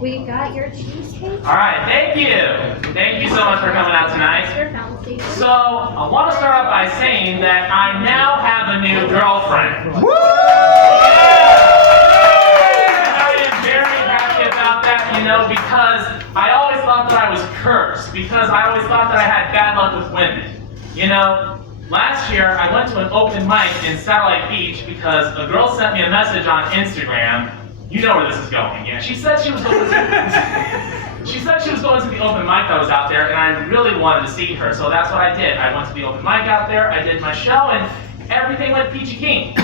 We got your cheesecake. All right, thank you. Thank you so much for coming out tonight. So, I want to start off by saying that I now have a new girlfriend. Woo! And I am very happy about that, because I always thought that I was cursed, because I always thought that I had bad luck with women. Last year I went to an open mic in Satellite Beach because a girl sent me a message on Instagram. You know where this is going, yeah. She said she was going to the open mic that was out there, and I really wanted to see her, so that's what I did. I went to the open mic out there, I did my show, and everything went peachy keen.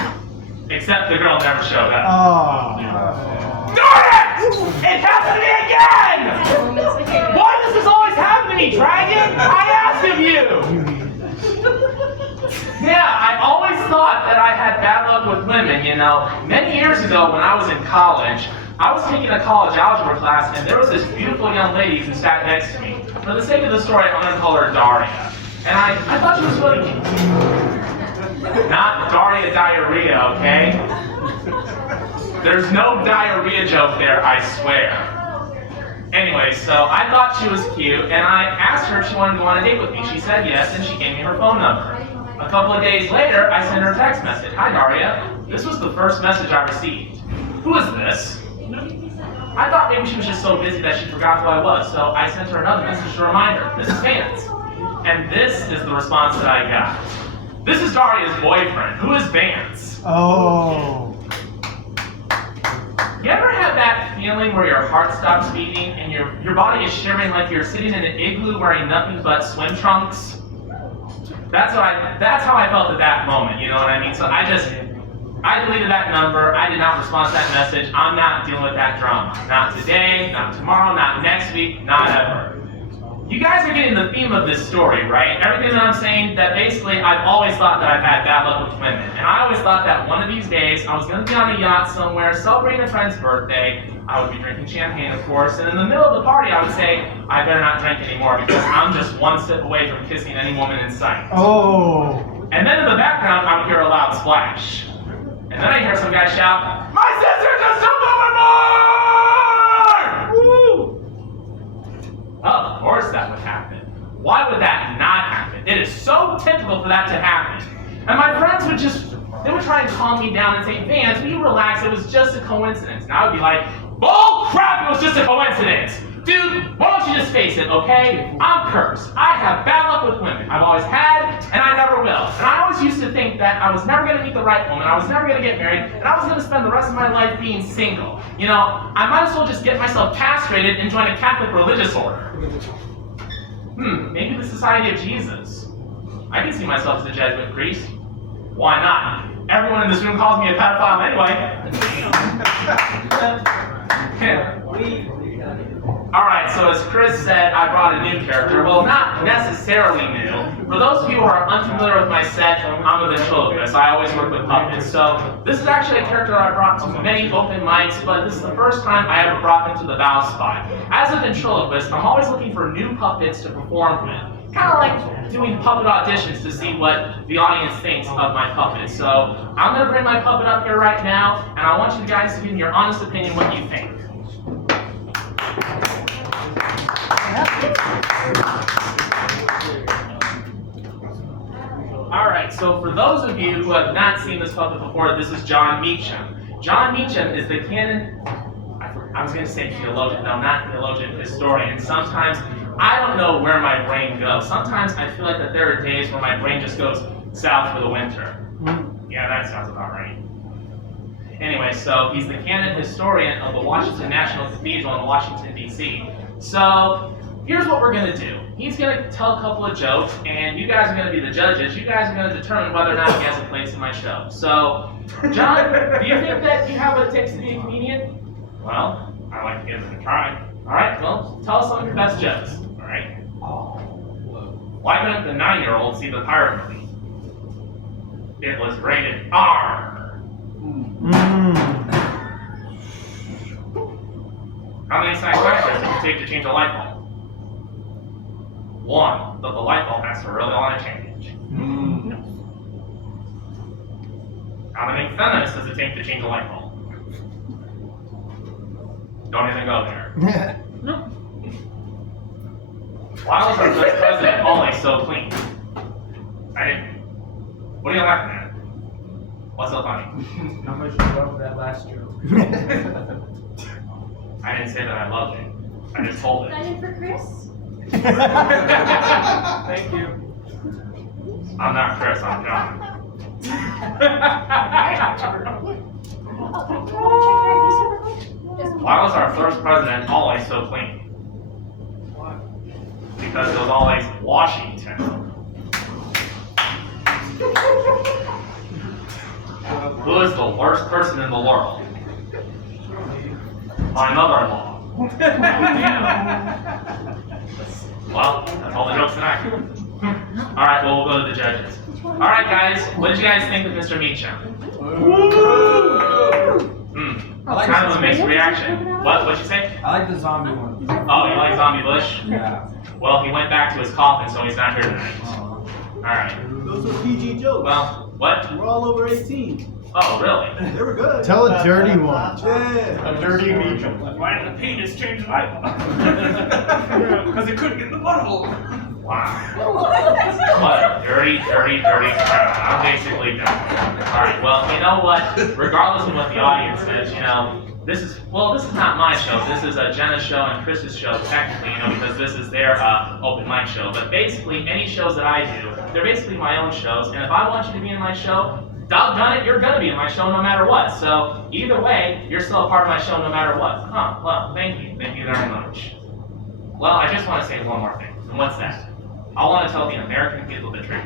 Except the girl never showed up. Oh. Darn it! It happened to me again! Why does this always happen to me, Dragon? I ask of you! Yeah, I always thought that I had bad luck with women, Many years ago when I was in college, I was taking a college algebra class, and there was this beautiful young lady who sat next to me. For the sake of the story, I'm going to call her Daria. And I thought she was really cute. Not Daria Diarrhea, okay? There's no diarrhea joke there, I swear. Anyway, so I thought she was cute, and I asked her if she wanted to go on a date with me. She said yes, and she gave me her phone number. A couple of days later, I sent her a text message. Hi, Daria. This was the first message I received. Who is this? I thought maybe she was just so busy that she forgot who I was, so I sent her another message to remind her. This is Vance. And this is the response that I got. This is Daria's boyfriend. Who is Vance? Oh. You ever have that feeling where your heart stops beating and your body is shivering like you're sitting in an igloo wearing nothing but swim trunks? That's how I felt at that moment, you know what I mean? So I deleted that number. I did not respond to that message. I'm not dealing with that drama. Not today, not tomorrow, not next week, not ever. You guys are getting the theme of this story, right? Everything that I'm saying, that basically I've always thought that I've had bad luck with women. And I always thought that one of these days I was going to be on a yacht somewhere celebrating a friend's birthday. I would be drinking champagne, of course, and in the middle of the party I would say, I better not drink anymore because I'm just one sip away from kissing any woman in sight. Oh. And then in the background I would hear a loud splash. And then I hear some guy shout, "My sister just jumped overboard!" Woo! Of course that would happen. Why would that not happen? It is so typical for that to happen. And my friends would try and calm me down and say, "Vance, will you relax? It was just a coincidence." And I would be like, "Bull crap, it was just a coincidence. Dude, why don't you just face it, okay? I'm cursed. I have bad luck with women. I've always had, and I never will." And I always used to think that I was never going to meet the right woman, I was never going to get married, and I was going to spend the rest of my life being single. I might as well just get myself castrated and join a Catholic religious order. Maybe the Society of Jesus. I can see myself as a Jesuit priest. Why not? Everyone in this room calls me a pedophile anyway. Alright, so as Chris said, I brought a new character. Well, not necessarily new. For those of you who are unfamiliar with my set, I'm a ventriloquist. I always work with puppets. So this is actually a character that I brought to many open mics, but this is the first time I ever brought him to the bow spot. As a ventriloquist, I'm always looking for new puppets to perform with. Kind of like doing puppet auditions to see what the audience thinks of my puppet. So I'm going to bring my puppet up here right now, and I want you guys to give me your honest opinion what you think. Alright, so for those of you who have not seen this puppet before, this is Jon Meacham. Jon Meacham is the canon, I was going to say theologian, no, not theologian, historian. Sometimes I don't know where my brain goes. Sometimes I feel like that there are days where my brain just goes south for the winter. Yeah, that sounds about right. Anyway, so he's the canon historian of the Washington National Cathedral in Washington, D.C. So here's what we're going to do. He's going to tell a couple of jokes, and you guys are going to be the judges. You guys are going to determine whether or not he has a place in my show. So, John, do you think that you have what it takes to be a comedian? Well, I'd like to give it a try. All right, well, tell us some of your best jokes. All right? Why couldn't the 9-year-old see the pirate movie? It was rated R. How many psychiatrists does it take to change a light bulb? 1, but the light bulb has to really want to change. How many feminists does it take to change a light bulb? Don't even go there. No. Why was our first president always so clean? I didn't. What are you laughing at? What's so funny? How much you love that last joke? I didn't say that I loved it. I just told it. That in for Chris? Thank you. I'm not Chris, I'm John. Why was our first president always so clean? Because it was always Washington. Who is the worst person in the world? My mother-in-law. Well, that's all the jokes tonight. Alright, well, we'll go to the judges. Alright, guys, what did you guys think of Mr. Meacham? Kind of a mixed reaction. What'd you say? I like the zombie one. Oh, you like Zombie Bush? Yeah. Well, he went back to his coffin, so he's not here tonight. Alright. Those are PG jokes. Well, what? We're all over 18. Oh, really? They were good. Tell a dirty one. Yeah. A dirty Meacham. Why did the penis change life? Because it couldn't get in the bottle. Wow. What a dirty crowd. I'm basically done. Alright, well, you know what? Regardless of what the audience says, this is not my show. This is Jenna's show and Chris's show, technically, because this is their open mic show. But basically, any shows that I do, they're basically my own shows. And if I want you to be in my show, doggone it, you're gonna be in my show no matter what. So either way, you're still a part of my show no matter what. Well, thank you very much. Well, I just want to say one more thing. And what's that? I want to tell the American people the truth.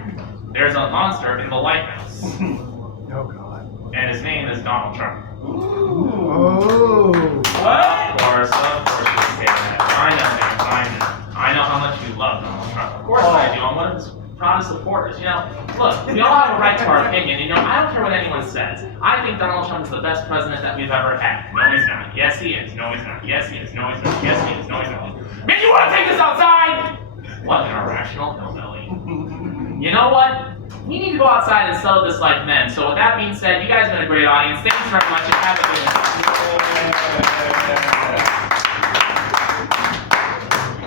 There's a monster in the White House. Oh God. And his name is Donald Trump. Oh. Of course you say that. I know how much you love Donald Trump. Of course I do. I'm one of his proudest supporters. Look, we all have a right to our opinion. I don't care what anyone says. I think Donald Trump is the best president that we've ever had. No, he's not. Yes, he is. No, he's not. Yes, he is. No, he's not. Yes, he is. No, he's not. Man, you want to take this outside? What an irrational hillbilly. You know what? We need to go outside and settle this like men. So with that being said, you guys have been a great audience. Thanks very much and have a good night.